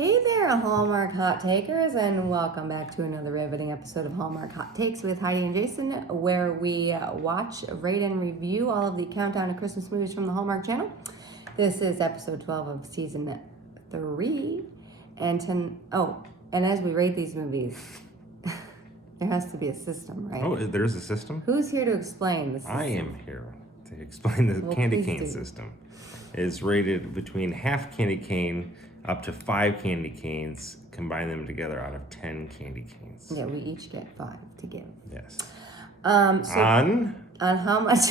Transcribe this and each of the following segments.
Hey there, Hallmark Hot Takers, and welcome back to another riveting episode of Hallmark Hot Takes with Heidi and Jason, where we watch, rate, and review all of the countdown to Christmas movies from the Hallmark Channel. This is episode 12 of season 3, and as we rate these movies, there has to be a system, right? Oh, there's a system? Who's here to explain the system? I am here to explain the candy cane system. It's rated between half candy cane up to 5 candy canes, combine them together out of 10 candy canes. Yeah, we each get 5 to give. Yes. On how much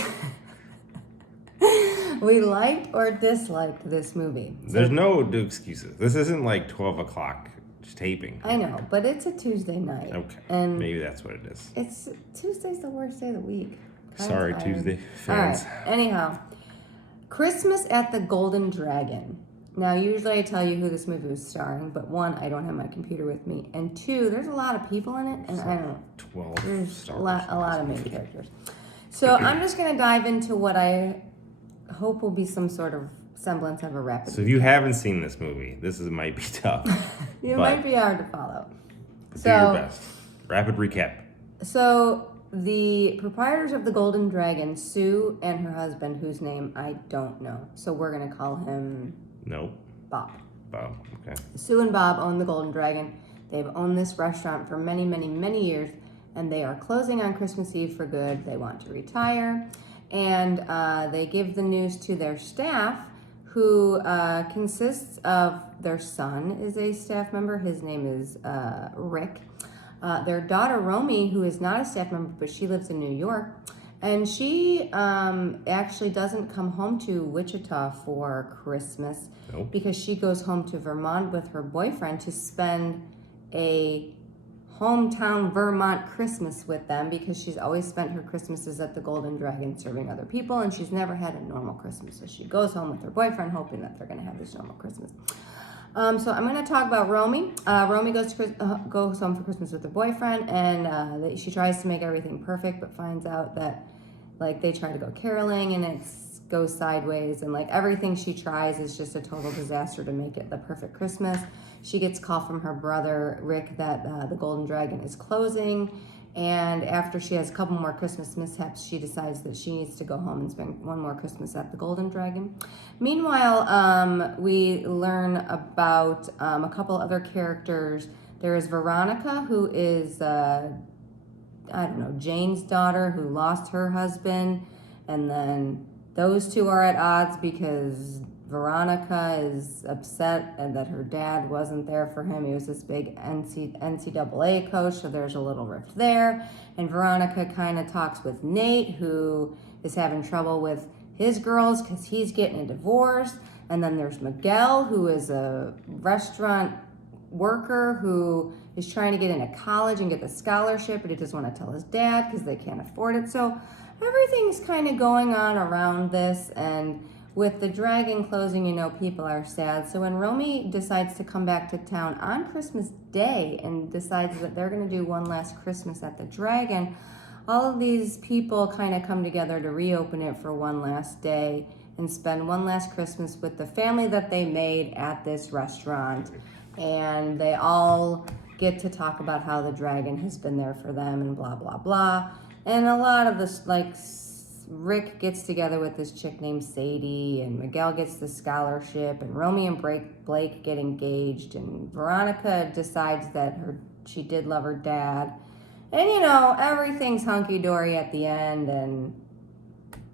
we liked or disliked this movie. There's no excuses. This isn't like 12 o'clock taping. I know, but it's a Tuesday night. Okay, and maybe that's what it is. Tuesday's the worst day of the week. Sorry, Tuesday fans. All right, anyhow, Christmas at the Golden Dragon. Now, usually I tell you who this movie was starring, but one, I don't have my computer with me, and two, there's a lot of people in it, and I don't. 12 There's stars. a lot of main characters. So I'm just going to dive into what I hope will be some sort of semblance of a rapid. So if you haven't seen this movie, might be tough. It might be hard to follow. Do your best. Rapid recap. So the proprietors of the Golden Dragon, Sue and her husband, whose name I don't know, so we're going to call him... Nope. Bob. Okay. Sue and Bob own the Golden Dragon. They've owned this restaurant for many, many, many years, and they are closing on Christmas Eve for good. They want to retire, and they give the news to their staff, who consists of their son is a staff member. His name is Rick. Their daughter, Romy, who is not a staff member, but she lives in New York. And she actually doesn't come home to Wichita for Christmas. Nope. Because she goes home to Vermont with her boyfriend to spend a hometown Vermont Christmas with them, because she's always spent her Christmases at the Golden Dragon serving other people, and she's never had a normal Christmas. So she goes home with her boyfriend hoping that they're going to have this normal Christmas. So I'm going to talk about Romy. Romy goes home for Christmas with her boyfriend, and she tries to make everything perfect, but finds out that they try to go caroling and it goes sideways, and everything she tries is just a total disaster to make it the perfect Christmas. She gets a call from her brother Rick that the Golden Dragon is closing, and after she has a couple more Christmas mishaps, she decides that she needs to go home and spend one more Christmas at the Golden Dragon. Meanwhile, we learn about a couple other characters. There is Veronica, who is, Jane's daughter, who lost her husband. And then those two are at odds because Veronica is upset and that her dad wasn't there for him. He was this big NCAA coach, so there's a little rift there. And Veronica kind of talks with Nate, who is having trouble with his girls because he's getting a divorce. And then there's Miguel, who is a restaurant worker who is trying to get into college and get the scholarship, but he doesn't want to tell his dad because they can't afford it. So everything's kind of going on around this, and with the dragon closing, people are sad. So when Romy decides to come back to town on Christmas Day and decides that they're going to do one last Christmas at the Dragon, all of these people kind of come together to reopen it for one last day and spend one last Christmas with the family that they made at this restaurant. And they all get to talk about how the dragon has been there for them and blah, blah, blah. And a lot of this, Rick gets together with this chick named Sadie, and Miguel gets the scholarship, and Romy and Blake get engaged, and Veronica decides that she did love her dad. And, everything's hunky-dory at the end, and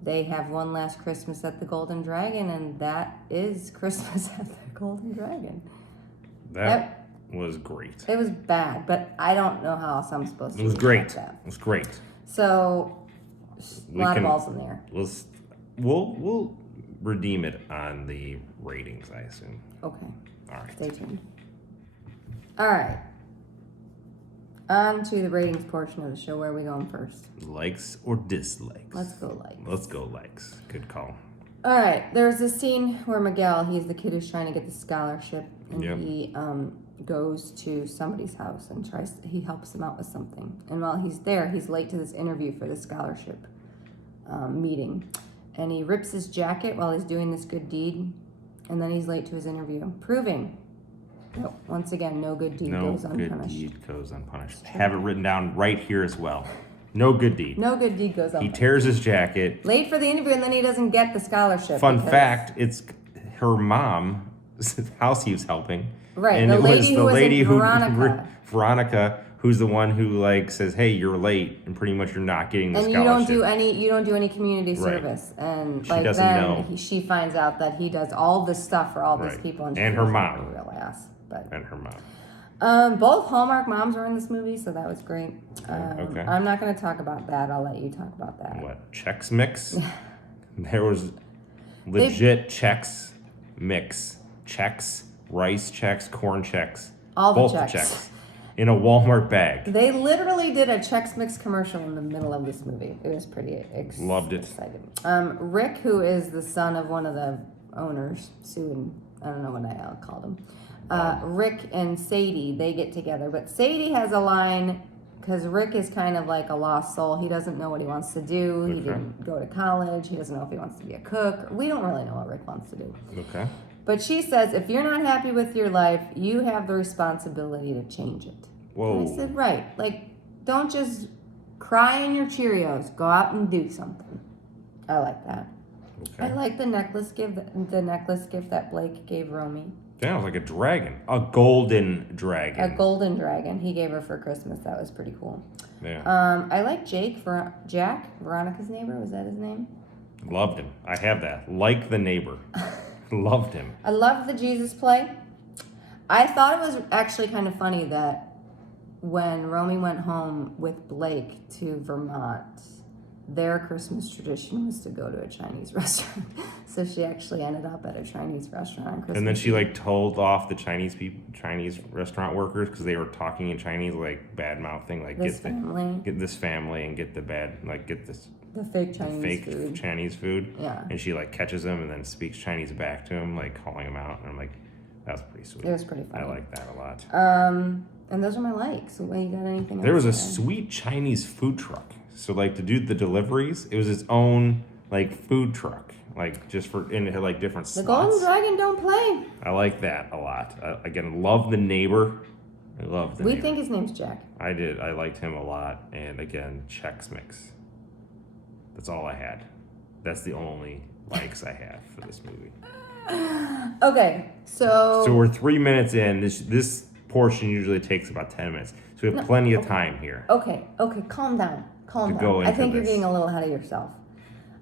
they have one last Christmas at the Golden Dragon, and that is Christmas at the Golden Dragon. That was great. It was bad, but I don't know how else I'm supposed to. It was great. That. It was great. So, a lot of balls in there. We'll redeem it on the ratings, I assume. Okay. All right. Stay tuned. All right. On to the ratings portion of the show. Where are we going first? Likes or dislikes? Let's go likes. Let's go likes. Good call. All right. There's a scene where Miguel, he's the kid who's trying to get the scholarship, and he goes to somebody's house and he helps him out with something. And while he's there, he's late to this interview for the scholarship meeting. And he rips his jacket while he's doing this good deed, and then he's late to his interview, proving No, once again, no good deed No goes good unpunished. deed goes unpunished. Have it written down right here as well. No good deed. No good deed goes He unpunished. tears his jacket. Late for the interview, and then he doesn't get the scholarship. Fun because- fact, it's her mom's house he was helping. Right, And the it lady was who the was in lady who Veronica. Veronica, who's the one who like says, "Hey, you're late," and pretty much you're not getting the And scholarship. you don't do any community Right. service, and She like doesn't then know. She finds out that he does all this stuff for all these Right. people, and, And she her was mom. a real ass. But And her mom. both Hallmark moms were in this movie, so that was great. Okay. I'm not going to talk about that. I'll let you talk about that. What Chex Mix? There was legit Chex Mix, Chex, rice Chex, corn Chex, All the both Chex. Chex in a Walmart bag. They literally did a Chex Mix commercial in the middle of this movie. It was pretty Loved it. exciting. Rick, who is the son of one of the owners, Sue and I don't know what I called him. Rick and Sadie, they get together. But Sadie has a line, because Rick is kind of like a lost soul. He doesn't know what he wants to do. He Okay. didn't go to college. He doesn't know if he wants to be a cook. We don't really know what Rick wants to do. Okay. But she says, if you're not happy with your life, you have the responsibility to change it. Whoa. And I said, right. Like, don't just cry in your Cheerios. Go out and do something. I like that. Okay. I like the necklace gift that Blake gave Romy. That was like a dragon, a golden dragon. A golden dragon he gave her for Christmas. That was pretty cool. Yeah. I like Jack, Veronica's neighbor. Was that his name? Loved him. I have that. Like the neighbor. Loved him. I loved the Jesus play. I thought it was actually kind of funny that when Romy went home with Blake to Vermont, their Christmas tradition was to go to a Chinese restaurant. So she actually ended up at a Chinese restaurant on Christmas. And then she Eve. like told off the Chinese restaurant workers because they were talking in Chinese, like bad mouthing, like This family. get this family and get the bad, like get this The fake Chinese fake food. Chinese food. Yeah. And she like catches him and then speaks Chinese back to him, like calling him out. And I'm like, that was pretty sweet. It was pretty funny. I like that a lot. And those are my likes. So, you got anything There was else a to add? sweet Chinese food truck. So like to do the deliveries, it was its own like food truck, like just for in it had like different The slots. Golden Dragon don't play. I like that a lot. Again, love the neighbor. I love the We neighbor. think his name's Jack. I did. I liked him a lot. And again, Chex Mix. That's all I had. That's the only likes I have for this movie. Okay, so we're 3 minutes in. This portion usually takes about 10 minutes. So we have plenty of time here. Okay, calm down. To go I into think you're this. getting a little ahead of yourself.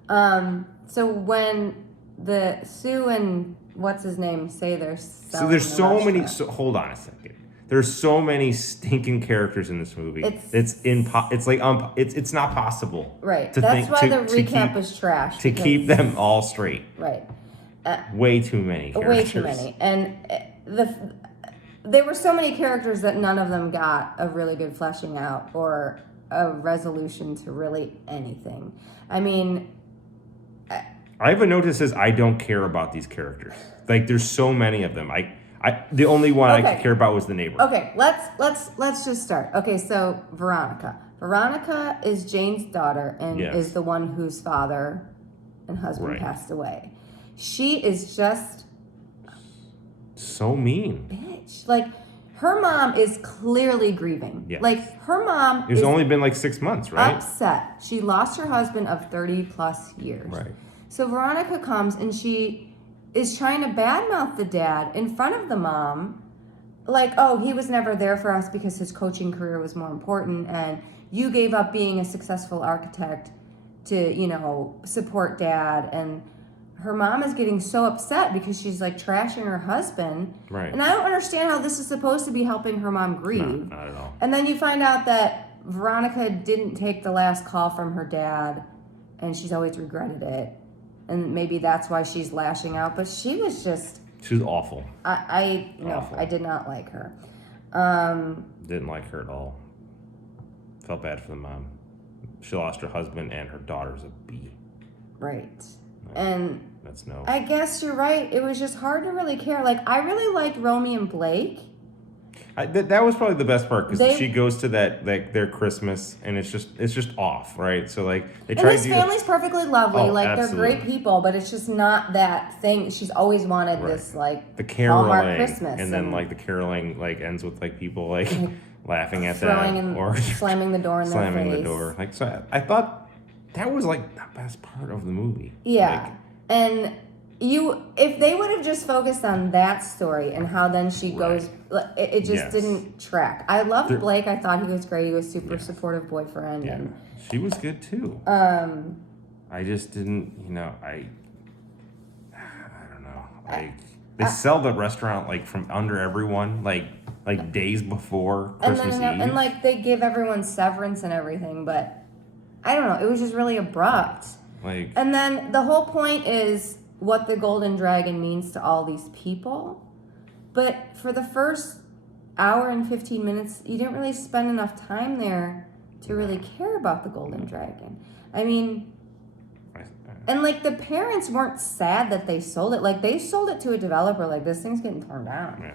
So when the Sue and what's his name say they're So there's so many. restaurant. So hold on a second. There's so many stinking characters in this movie. It's not possible. Right. to That's think- why to- the to recap keep- is trash. To because- keep them all straight. right. Way too many characters. Way too many. And there were so many characters that none of them got a really good fleshing out or a resolution to really anything. I mean, I have a note that says I don't care about these characters. Like there's so many of them. The only one I Okay. could care about was the neighbor. okay, let's just start. Okay, so Veronica. Veronica is Jane's daughter and Yes. is the one whose father and husband Right. passed away. She is just So mean. bitch. Like her mom is clearly grieving. Yes. Like her mom It's is only been like 6 months, right? upset. She lost her husband of 30 plus years. Right. So Veronica comes and she is trying to badmouth the dad in front of the mom. Like, oh, he was never there for us because his coaching career was more important and you gave up being a successful architect to, support dad. And her mom is getting so upset because she's like trashing her husband. Right. And I don't understand how this is supposed to be helping her mom grieve. No, not at all. And then you find out that Veronica didn't take the last call from her dad, and she's always regretted it. And maybe that's why she's lashing out. But she was just, She was awful. I did not like her. Didn't like her at all. Felt bad for the mom. She lost her husband and her daughter's a B. Right. And That's no. I guess you're right. It was just hard to really care. Like, I really liked Romy and Blake. That was probably the best part because They- she goes to their Christmas and it's just off, right? So like they And try his to do family's perfectly lovely. Oh, Like, they're absolutely. great people, but it's just not that thing. She's always wanted Right. this, like, the caroling, Hallmark Christmas. and then like the caroling like ends with like people like laughing at throwing them and or slamming the door in their slamming face. the door. Like so, I thought that was like the best part of the movie. Yeah. And if they would have just focused on that story and how then she goes, it just Yes. didn't track. I loved Blake. I thought he was great. He was super supportive boyfriend. Yeah, And, she was good too. I just didn't, I don't know. Like they sell the restaurant like from under everyone, like days before Christmas Eve. and like they give everyone severance and everything, but I don't know. It was just really abrupt. Like, And then the whole point is what the golden dragon means to all these people. But for the first hour and 15 minutes, you didn't really spend enough time there to really care about the golden dragon. I mean, and like the parents weren't sad that they sold it. Like they sold it to a developer, like this thing's getting torn down. yeah,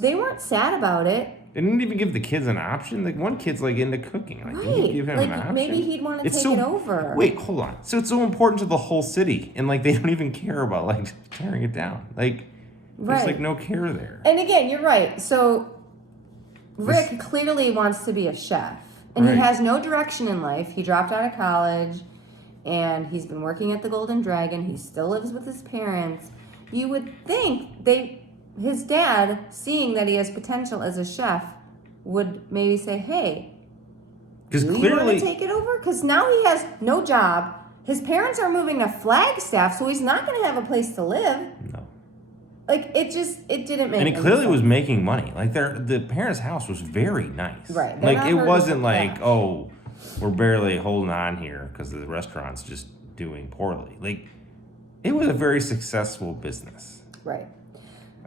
They weren't sad about it. they didn't even give the kids an option. Like one kid's like into cooking. Like didn't you give him an Like option? maybe he'd want to take it over. Wait, hold on. So it's so important to the whole city, and like they don't even care about like tearing it down. Like there's like no care there. And again, you're right. So Rick clearly wants to be a chef, and Right. he has no direction in life. He dropped out of college, and he's been working at the Golden Dragon. He still lives with his parents. You would think his dad, seeing that he has potential as a chef, would maybe say, "Hey, Because do you want clearly, to take it over?" Because now he has no job. His parents are moving to Flagstaff, so he's not going to have a place to live. no. Like it didn't make. And he any clearly sense. was making money. Like the parents' house was very nice. Right. They're Like not it hurting wasn't for like, cash. oh, we're barely holding on here because the restaurant's just doing poorly. Like it was a very successful business. Right.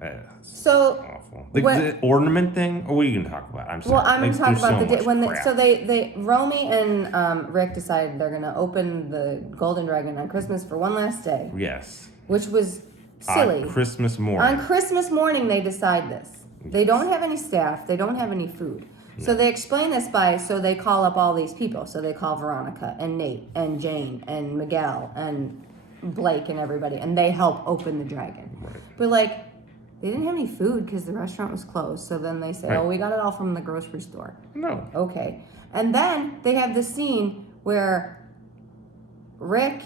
It's So awful. Like what- the ornament thing, or what are you gonna talk about? I'm sorry. Well, I'm Like, gonna talk there's about so the much day crap. they Romy and Rick decided they're gonna open the Golden Dragon on Christmas for one last day, Yes. which was silly. On Christmas morning. On Christmas morning, they decide this. They don't have any staff. They don't have any food. So they explain this so they call up all these people. So they call Veronica and Nate and Jane and Miguel and Blake and everybody, and they help open the dragon. Right. But like, they didn't have any food because the restaurant was closed. So then they say, Right. "Oh, we got it all from the grocery store." No. Okay. And then they have the scene where Rick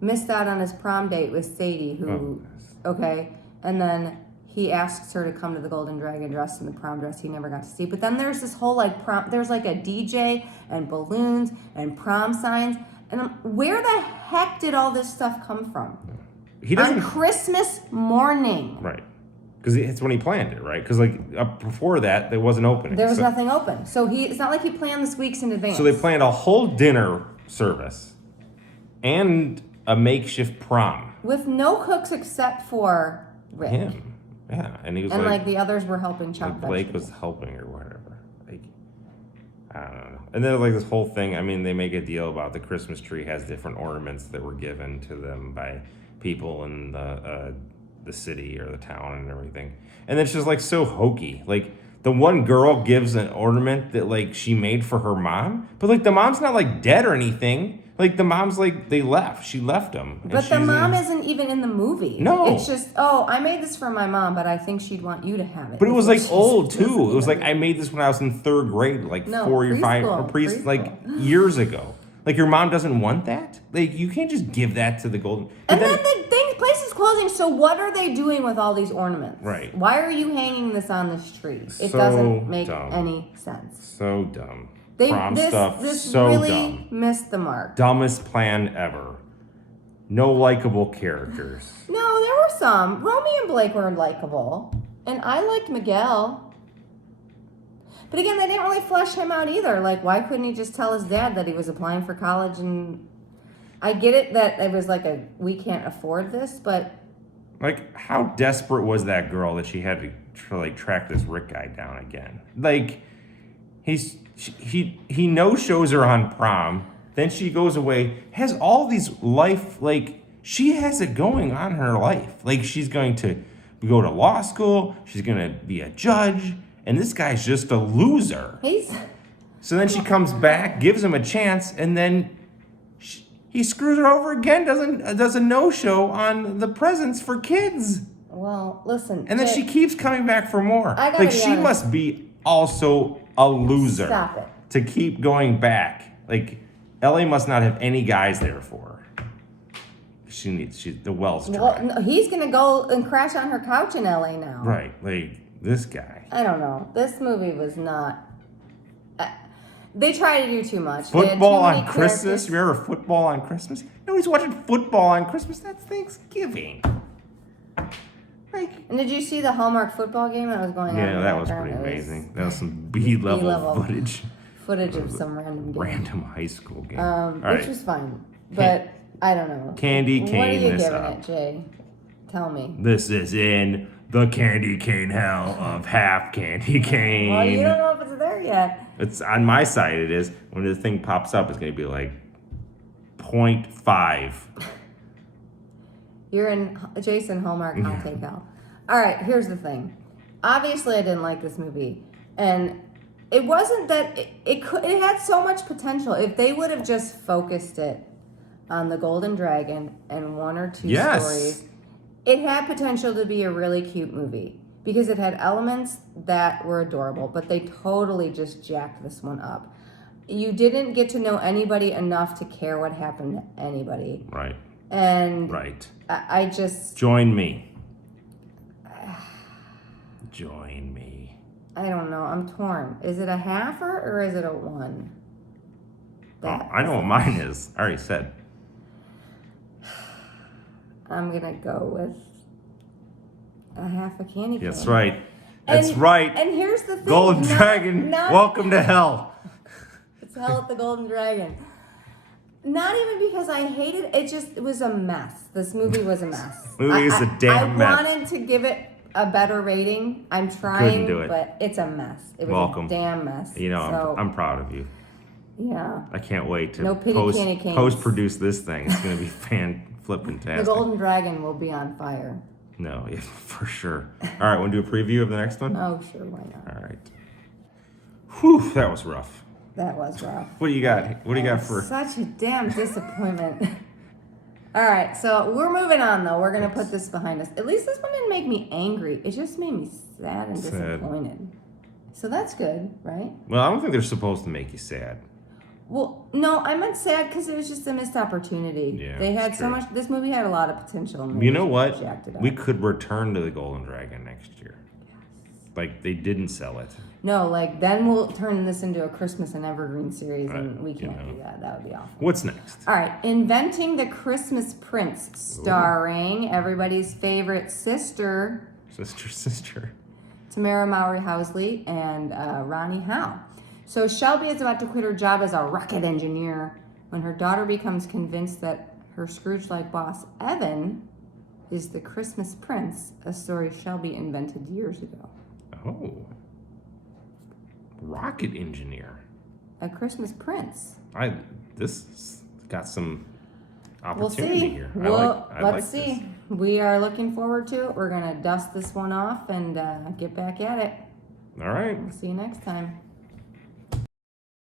missed out on his prom date with Sadie, who, okay, and then he asks her to come to the Golden Dragon dressed in the prom dress he never got to see. But then there's this whole like there's like a DJ and balloons and prom signs. And where the heck did all this stuff come from? He doesn't. On Christmas morning. Right. Because it's when he planned it, right? Because like up before that, there wasn't opening. There was So- nothing open. So it's not like he planned this weeks in advance. So they planned a whole dinner service and a makeshift prom. with no cooks except for Rick. Him. Yeah. And he was And like like the others were helping chop like Blake vegetables. was helping or whatever. Like, I don't know. And then like this whole thing, I mean, they make a deal about the Christmas tree has different ornaments that were given to them by people in the city or the town and everything. And it's just like so hokey. Like the one girl gives an ornament that like she made for her mom, but like the mom's not like dead or anything. Like the mom's like they left. She left them. But the mom isn't even in the movie. No. It's just, oh, I made this for my mom, but I think she'd want you to have it. But it was That's like what she old says. too. It was like I made this when I was in third grade, like No, 4 or 5 or preschool. like years ago. Like your mom doesn't want that. Like you can't just give that to the golden. But And then the place is closing, so what are they doing with all these ornaments? Right. Why are you hanging this on this tree? It So doesn't make dumb. any sense. so dumb. Prom stuff. This So really dumb. missed the mark. Dumbest plan ever. No likable characters. No, there were some. Romy and Blake were likable. And I liked Miguel. But again, they didn't really flesh him out either. Like, why couldn't he just tell his dad that he was applying for college? And I get it that it was like we can't afford this, but Like how desperate was that girl that she had to like track this Rick guy down again? Like he no-shows her on prom, then she goes away, has all these life, like she has it going on in her life. Like she's going to go to law school. She's going to be a judge. And this guy's just a loser. So then she comes back, gives him a chance, and then he screws her over again, does a no-show on the presents for kids. Well, listen. And then she keeps coming back for more. I gotta be she honest. must be also a loser. Stop it. To keep going back. Like, LA must not have any guys there for her. The well's dry. Well, no, he's going to go and crash on her couch in LA now. Right. Like, this guy. I don't know. This movie was not... they try to do too much. Football on Christmas? Remember football on Christmas? Nobody's watching football on Christmas. That's Thanksgiving. Like, and did you see the Hallmark football game that was going on? Yeah, that was pretty amazing. That was some B-level footage. Footage of some random game. Random high school game. Which was fine. But I don't know. Candy cane What are you this giving up. it, Jay? Tell me. This is in the candy cane hell of half candy cane. Well, you don't know if it's there yet. It's on my side. It is. When the thing pops up, it's going to be like 0.5. You're in Jason Hallmark. I'll take Al. All right. Here's the thing. Obviously, I didn't like this movie, and it wasn't that it had so much potential. If they would have just focused it on the Golden Dragon and one or two stories, it had potential to be a really cute movie because it had elements that were adorable, but they totally just jacked this one up. You didn't get to know anybody enough to care what happened to anybody. Right. And right. I just... Join me. Join me. I don't know. I'm torn. Is it a halfer or is it a 1? I know what mine is. I already said. I'm going to go with a half a candy cane. That's right. That's right. And here's the thing. Golden Dragon, welcome to hell. It's hell at the Golden Dragon. Not even because I hated it. It was a mess. This movie was a mess. Movie is a damn mess. I wanted to give it a better rating. I'm trying, Couldn't do it. But it's a mess. It was Welcome. a damn mess. You know, So, I'm proud of you. Yeah. I can't wait to No pity candy canes. post-produce this thing. It's going to be fan-flippin-tastic. The Golden Dragon will be on fire. No, yeah, for sure. All right, want to do a preview of the next one? Oh, sure, why not? All right. Whew, that was rough. That was rough. What do you got? What do you got for... Such a damn disappointment. All right, so we're moving on, though. We're going to put this behind us. At least this one didn't make me angry. It just made me sad and disappointed. So that's good, right? Well, I don't think they're supposed to make you sad. Well, no, I meant sad because it was just a missed opportunity. Yeah, they had so true. much. This movie had a lot of potential. And You know what? jacked it up. We could return to the Golden Dragon next year. Like, they didn't sell it. No, like, then we'll turn this into a Christmas and Evergreen series, Right, and we can't you know. do that. That would be awful. What's next? All right, Inventing the Christmas Prince, starring everybody's favorite sister, Sister. Tamara Mowry Housley, and Ronnie Howe. So Shelby is about to quit her job as a rocket engineer when her daughter becomes convinced that her Scrooge-like boss, Evan, is the Christmas Prince, a story Shelby invented years ago. Oh. Rocket engineer. A Christmas Prince. This got some We'll opportunity see. here. Let's see. We are looking forward to it. We're going to dust this one off and get back at it. All right. We'll see you next time.